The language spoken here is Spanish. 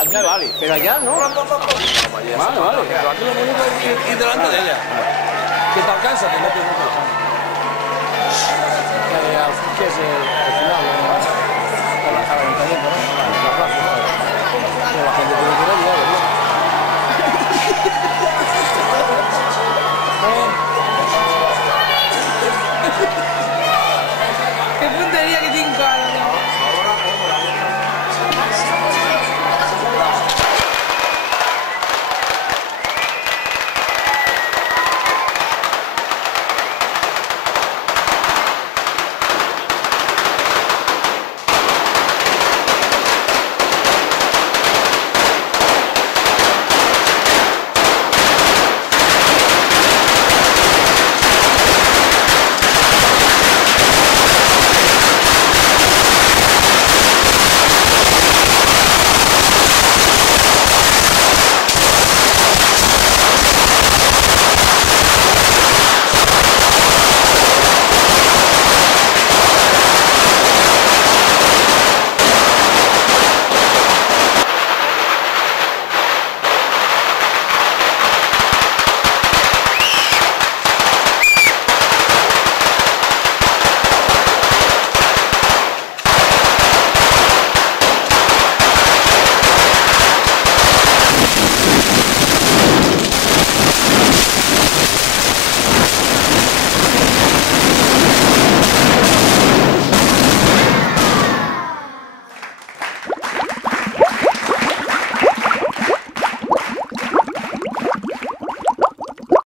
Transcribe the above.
Aquí vale. Pero allá no. Vale. Pero aquí lo bonito es ir delante de ella. Que te alcanza, te metes mucho. Que es el final.